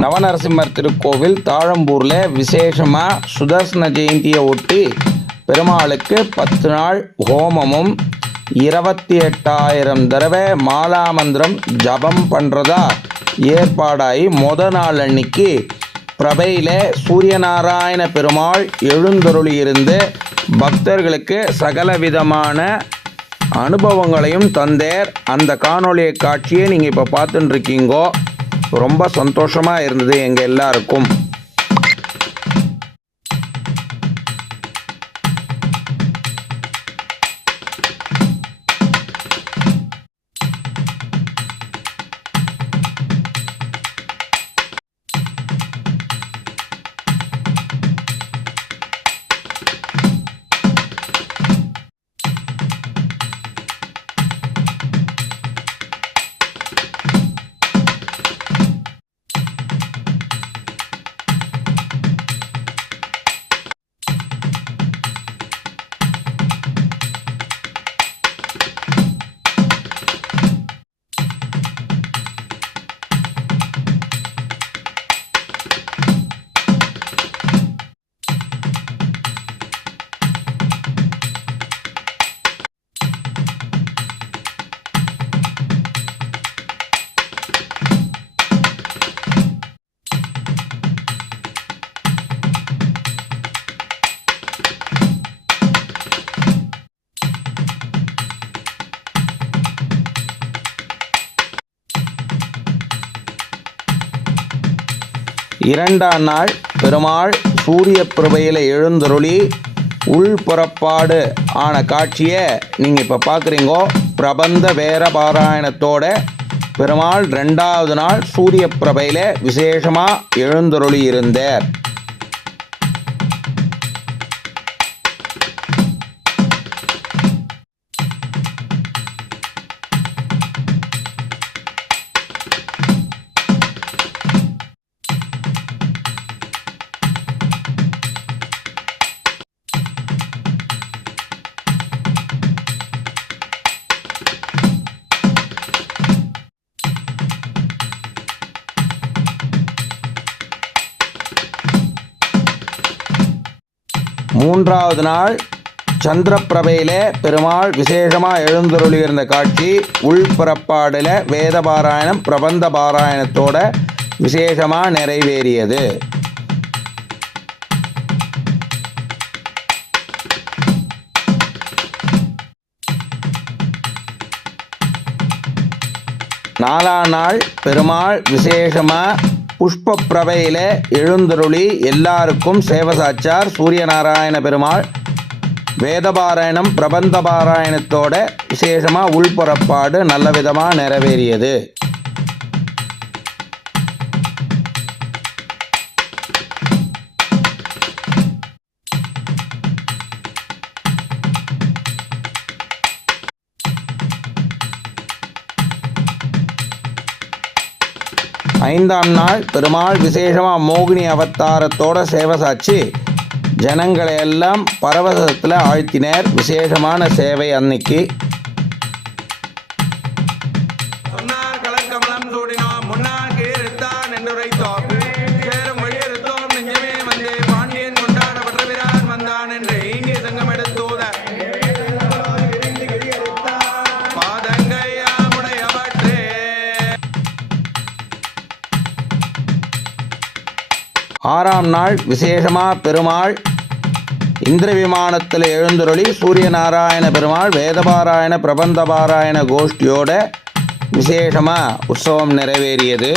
நவநரசிம்மர் திருக்கோவில் தாழம்பூரில் விசேஷமாக சுதர்சன ஜெயந்தியை ஒட்டி பெருமாளுக்கு 10 நாள் ஹோமமும் 28,000 தடவை மாலாமந்திரம் ஜபம் பண்ணுறதா ஏற்பாடாகி நாள் அன்னைக்கு பிரபையில் சூரியநாராயண பெருமாள் எழுந்தருளி இருந்து பக்தர்களுக்கு சகல விதமான அனுபவங்களையும் தந்தேர். அந்த காணொளியை காட்சியை நீங்கள் இப்போ பார்த்துட்டு இருக்கீங்கோ. ரொம்ப சந்தோஷமாக இருந்தது எங்கள் எல்லாருக்கும். இரண்டாம் நாள் பெருமாள் சூரிய பிரபையில் எழுந்தருளி உள்புறப்பாடு ஆன காட்சியை நீங்கள் இப்போ பார்க்குறீங்கோ. பிரபந்த வேர பாராயணத்தோட பெருமாள் 2வது நாள் சூரிய பிரபையில் விசேஷமாக எழுந்தருளி இருந்தார். மூன்றாவது நாள் சந்திரப்பிரபையில் பெருமாள் விசேஷமாக எழுந்தருளி இருந்த காட்சி உள்புறப்பாடில் வேத பாராயணம் பிரபந்த பாராயணத்தோட விசேஷமாக நிறைவேறியது. நாலாம் நாள் பெருமாள் விசேஷமாக புஷ்ப பிரபையில் எழுந்தருளி எல்லாருக்கும் சேவசாச்சார். சூரியநாராயண பெருமாள் வேதபாராயணம் பிரபந்த பாராயணத்தோட விசேஷமாக உள்புறப்பாடு நல்ல விதமாக நிறைவேறியது. ஐந்தாம் நாள் பெருமாள் விசேஷமாக மோகினி அவதாரத்தோட சேவசாட்சி ஜனங்களை எல்லாம் பரவசத்தில் ஆழ்த்தினர். விசேஷமான சேவை அன்னைக்கு. ஆறாம் நாள் விசேஷமாக பெருமாள் இந்திர விமானத்தில் எழுந்தருளி சூரியநாராயண பெருமாள் வேதபாராயண பிரபந்த பாராயண கோஷ்டியோட விசேஷமாக உற்சவம் நிறைவேறியது.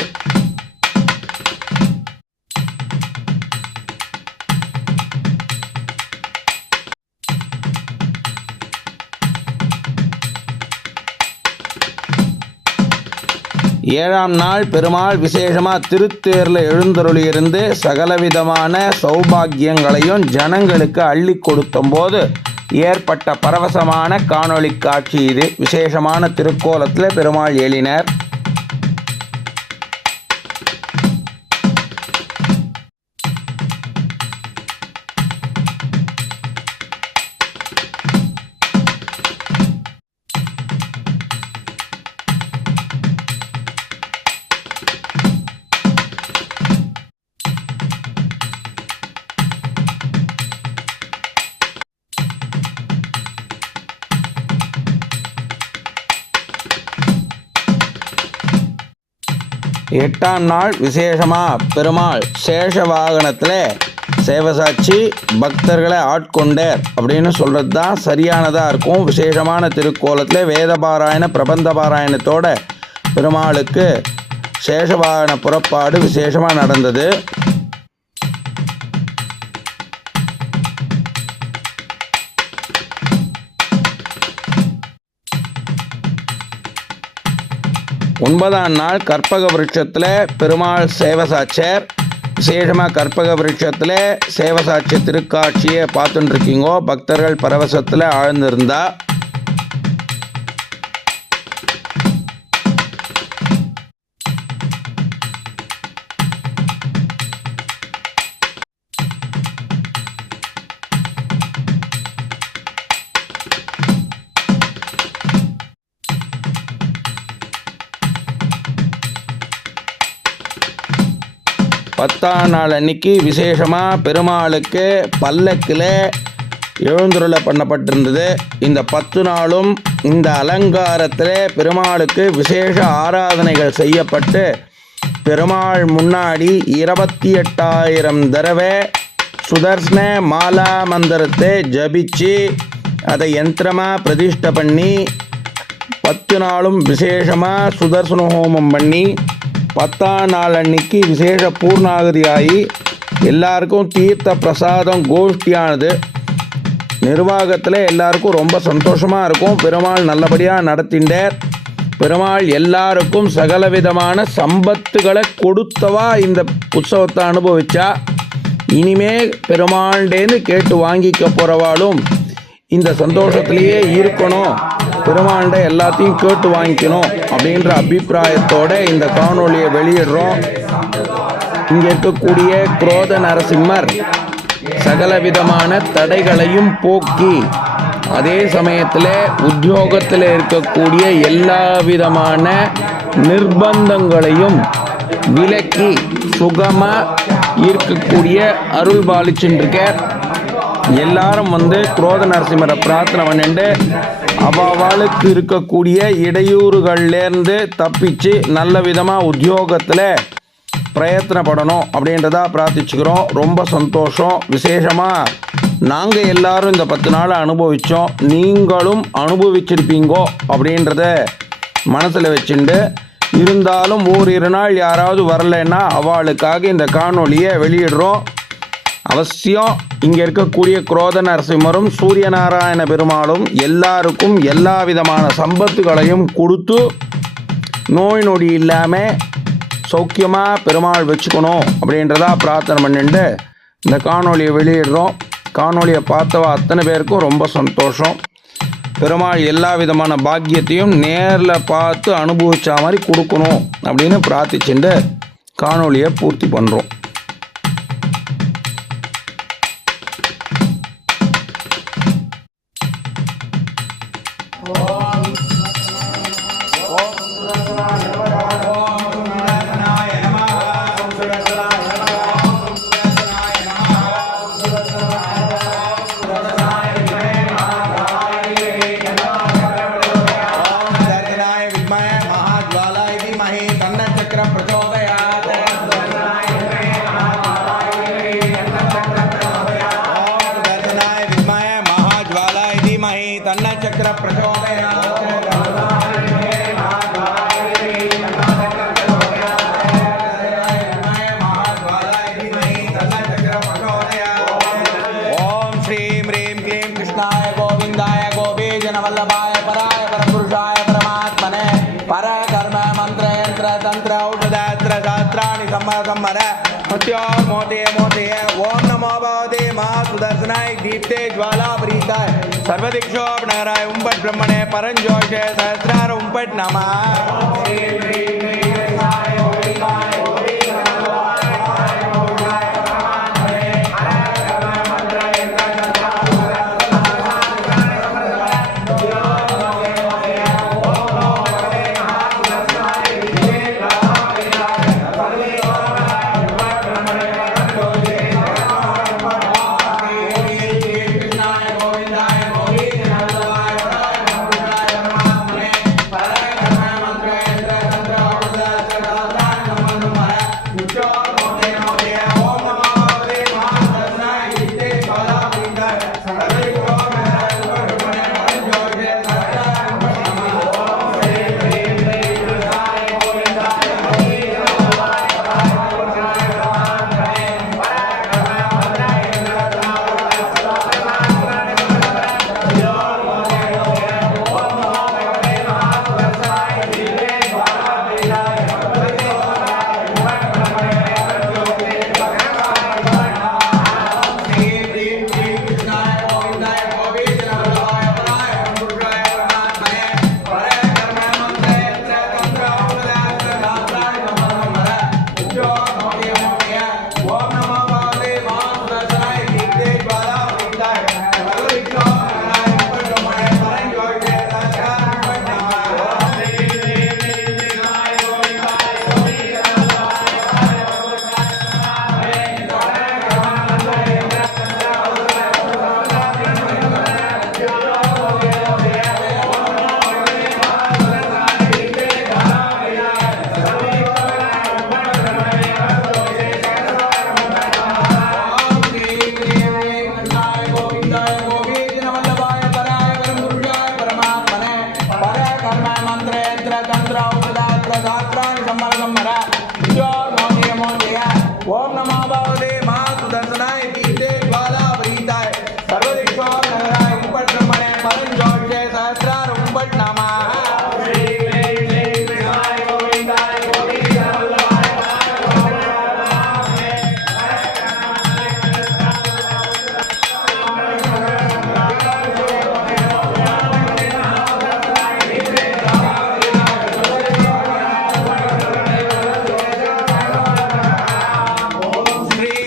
ஏழாம் நாள் பெருமாள் விசேஷமாக திருத்தேரில் எழுந்தருளியிருந்து சகலவிதமான சௌபாகியங்களையும் ஜனங்களுக்கு அள்ளி கொடுத்தம்போது ஏற்பட்ட பரவசமான காணொளி காட்சி இது. விசேஷமான திருக்கோலத்தில் பெருமாள் எழினர். 8ஆம் நாள் விசேஷமாக பெருமாள் சேஷ வாகனத்தில் சேவசாட்சி பக்தர்களை ஆட்கொண்டார் அப்படின்னு சொல்கிறது தான் சரியானதாக இருக்கும். விசேஷமான திருக்கோலத்தில் வேதபாராயண பிரபந்த பாராயணத்தோட பெருமாளுக்கு சேஷவாகன புறப்பாடு விசேஷமாக நடந்தது. ஒன்பதாம் நாள் கற்பக விருட்சத்தில் பெருமாள் சேவசாட்சியர். விசேஷமாக கற்பக விருட்சத்தில் சேவசாட்சிய திருக்காட்சியை பார்த்துட்டு இருக்கீங்கோ. பக்தர்கள் பரவசத்தில் ஆழ்ந்திருந்தா. பத்தாம் நாள் அன்னைக்கு விசேஷமாக பெருமாளுக்கு பல்லக்கில் எழுந்துருளை பண்ணப்பட்டிருந்தது. இந்த 10 நாளும் இந்த அலங்காரத்தில் பெருமாளுக்கு விசேஷ ஆராதனைகள் செய்யப்பட்டு பெருமாள் முன்னாடி 28,000 தடவை சுதர்சன மாலா மந்திரத்தை ஜபிச்சு அதை யந்திரமாக பிரதிஷ்டை பண்ணி 10 நாளும் விசேஷமாக சுதர்சன ஹோமம் பண்ணி 10ஆம் நாள் அன்னைக்கு விசேஷ பூர்ணாகதி ஆகி எல்லாருக்கும் தீர்த்த பிரசாதம் கோஷ்டியானது. நிர்வாகத்தில் எல்லாருக்கும் ரொம்ப சந்தோஷமாக இருக்கும். பெருமாள் நல்லபடியாக நடத்திண்டார். பெருமாள் எல்லாருக்கும் சகலவிதமான சம்பத்துகளை கொடுத்தவா இந்த உற்சவத்தை அனுபவிச்சா. இனிமே பெருமாள்டேன்னு கேட்டு வாங்கிக்க போகிறவாளும் இந்த சந்தோஷத்திலேயே இருக்கணும், பெருமாள்கிட்ட எல்லாத்தையும் கேட்டு வாங்கிக்கணும் அப்படின்ற அபிப்பிராயத்தோடு இந்த காணொலியை வெளியிடுறோம். இங்கே இருக்கக்கூடிய குரோத நரசிம்மர் சகலவிதமான தடைகளையும் போக்கி அதே சமயத்தில் உத்தியோகத்தில் இருக்கக்கூடிய எல்லா விதமான நிர்பந்தங்களையும் விலக்கி சுகமாக இருக்கக்கூடிய அருள் பாலிச்சுருக்கார். எல்லாரும் குரோத நரசிம்மரை பிரார்த்தனை பண்ணிட்டு அவாளுக்கு இருக்கக்கூடிய இடையூறுகள்லேருந்து தப்பிச்சு நல்ல விதமாக உத்தியோகத்தில் பிரயத்தனப்படணும் அப்படின்றதா பிரார்த்திச்சுக்கிறோம். ரொம்ப சந்தோஷம். விசேஷமாக நாங்கள் எல்லாரும் இந்த 10 நாளை அனுபவித்தோம், நீங்களும் அனுபவிச்சிருப்பீங்கோ அப்படின்றத மனசில் வச்சுண்டு, இருந்தாலும் ஓரிரு நாள் யாராவது வரலைன்னா அவளுக்காக இந்த காணொலியை வெளியிடுறோம். அவசியம் இங்கே இருக்கக்கூடிய குரோத நரசிம்மரும் சூரியநாராயண பெருமாளும் எல்லாருக்கும் எல்லா விதமான சம்பத்துகளையும் கொடுத்து நோய் நொடி இல்லாமல் சௌக்கியமாக பெருமாள் வச்சுக்கணும் அப்படின்றதா பிரார்த்தனை பண்ணிட்டு இந்த காணொலியை வெளியிடுறோம். காணொலியை பார்த்தவா அத்தனை பேருக்கும் ரொம்ப சந்தோஷம். பெருமாள் எல்லா விதமான பாக்கியத்தையும் நேரில் பார்த்து அனுபவிச்சா மாதிரி கொடுக்கணும் அப்படின்னு பிரார்த்திச்சுட்டு காணொலியை பூர்த்தி பண்ணுறோம். वल्लभाय पराय परपुरुषाय परमात्मने पर कर्म मंत्र यंत्र तंत्र औषधास्त्र शास्त्राणि सम्मर मत्यो मोदे मोदे ओम नमो भगवते महासुदर्शनाय दीप्ते ज्वालापरीताय सर्वदिक्षो नराय उम्पट ब्रह्मणे परंजोषे सहस्रार उम्पट नमः। ओम नमो भगवते मां सुदर्शनाय कीर्ते ज्वाला प्रीताय सर्वदिक्षो नगराय उपट ब्रह्मणे परंजोषे सहस्रार उपट नमः श्री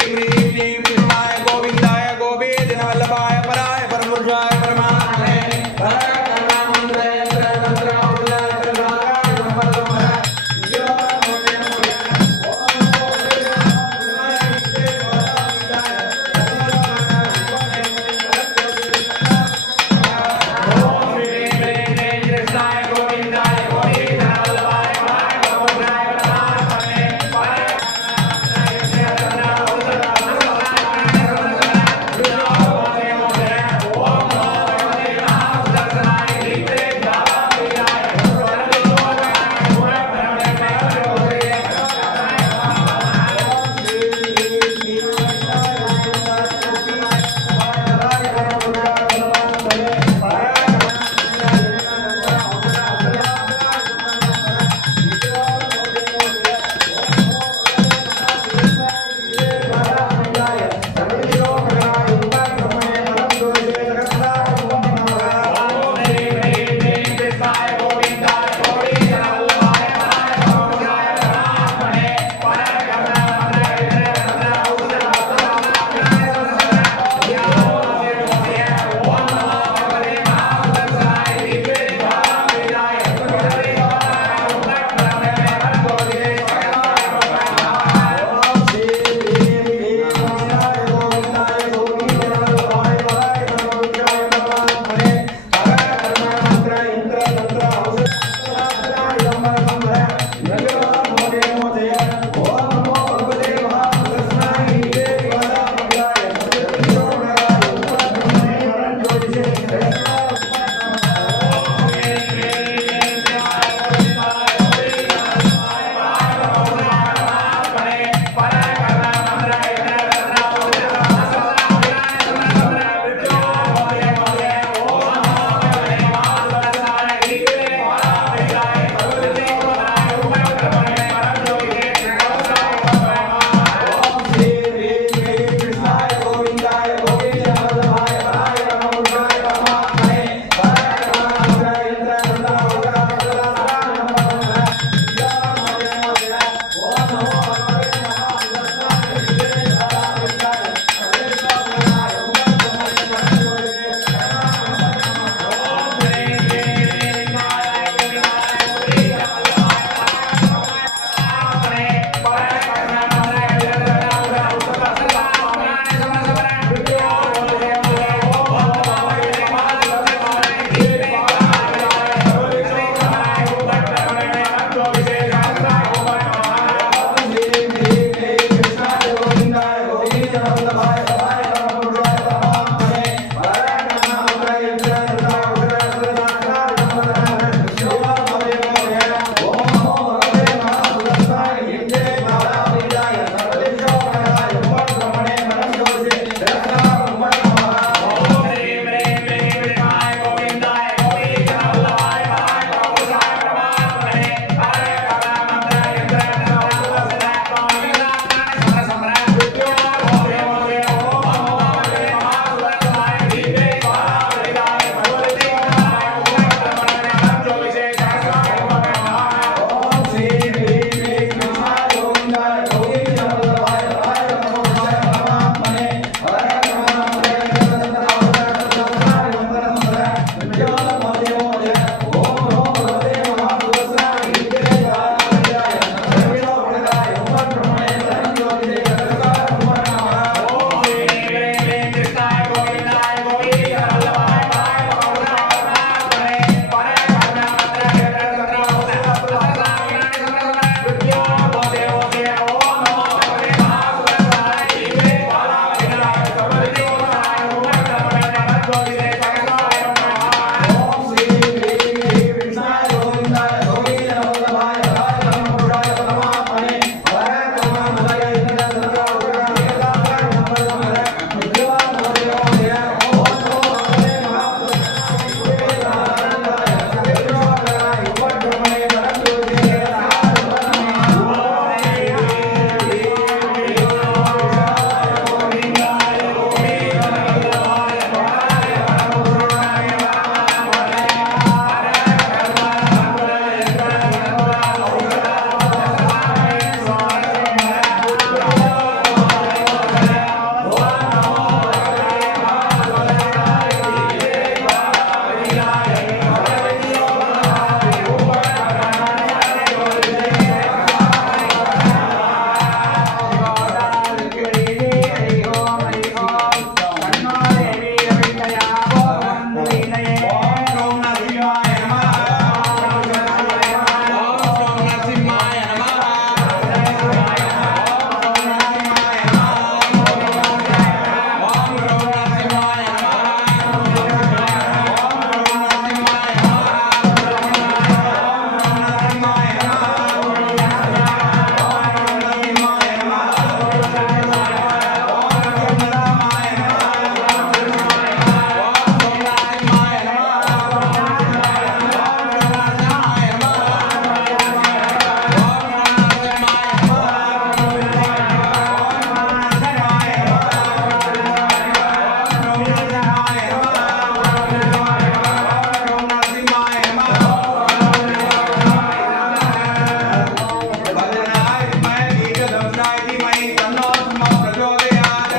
तन्नो सिंह प्रचोदयात्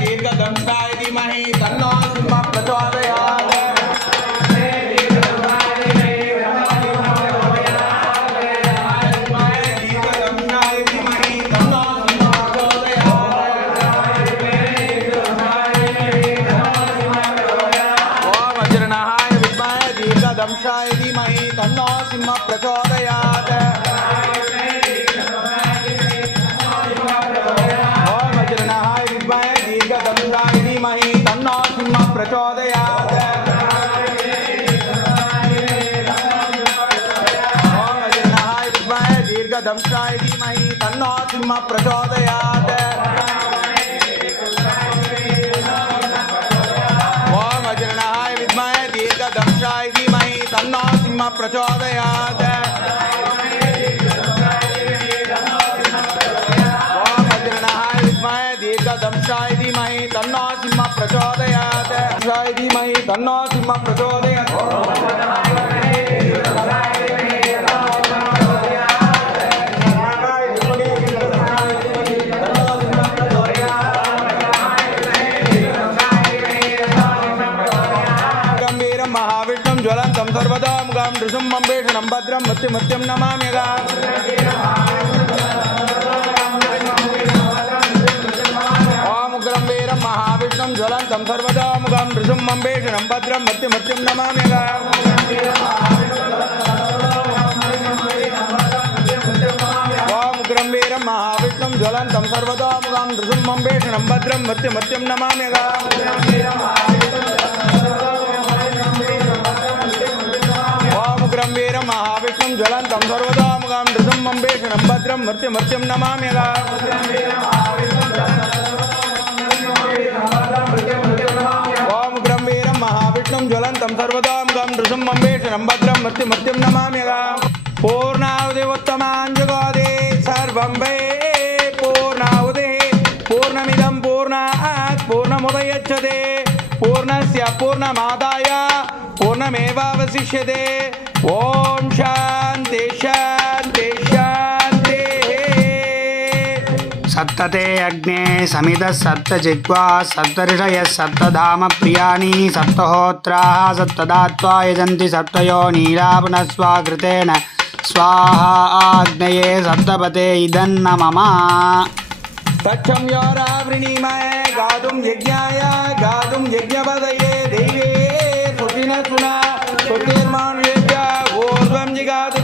दीर्घदंष्टाय धीमहि तन्नो सिंह प्रचोदयात् दंशाय धीमहि तन्नो सिंह प्रचोदयात् ओम वज्रनाहाय विद्महे दीर्घदंशाय धीमहि तन्नो सिंह प्रचोदयात् ओम वज्रनाहाय विद्महे दीर्घदंशाय धीमहि तन्नो सिंह प्रचोदयात् ओम वज्रनाहाय विद्महे दीर्घदंशाय धीमहि तन्नो सिंह प्रचोदयात् ओम वज्रनाहाय विद्महे दीर्घदंशाय धीमहि तन्नो सिंह प्रचोदयात् दंशाय धीमहि तन्नो सिंह प्रचोदयात् महाविष्णुं ज्वलन्तं सर्वदा मुगां नृसिंहं भीषणं भद्रं मृत्युमृत्युं नमाम्यगाम् ॐ उग्रं वीरं महाविष्णुं ज्वलन्तं सर्वदा मुगां नृसिंहं भीषणं भद्रं मृत्युमृत्युं नमाम्यगाम् ॐ उग्रं वीरं महाविष्णुं ज्वलन्तं सर्वदा मुगां नृसिंहं भीषणं भद्रं मृत्युमृत्युं नमाम्यगाम् उग्रं वीरं महाविष्णुं ज्वलन्तं सर्वदा मुगां नृसिंहं भीषणं भद्रं मृत्युमृत्युं नमाम्यगाम् ॐ उग्रं वीरं महाविष्णुं ज्वलन्तं सर्वदा मुगां नृसिंहं भीषणं भद्रं मृत्युमृत्युं नमाम्यगाम् पूर्णाहुति उत्तमां जगोदे सर्वं वै पूर्णाहुतिः पूर्णमिदं पूर्णात् पूर्णमुदयच्छते पूर्णस्य पूर्णमादाय पूर्णमेवावशिष्यते ओम शांति शांति शांति सप्तते अग्ने समित सप्तजिह्वा सप्तऋषयः सप्तधाम प्रियाणि सप्तहोत्राः सप्तदात्वा यजन्ति सप्तयो नीला पुनः स्वाकृतेन स्वाहा आग्नये सप्तपते इदन्न मम सक्षम योरावृणीमये गातुं यज्ञाय गातुं यज्ञपदये देवे सुना सुतिर्मानुषेभ्यः ऊर्ध्वं जिगात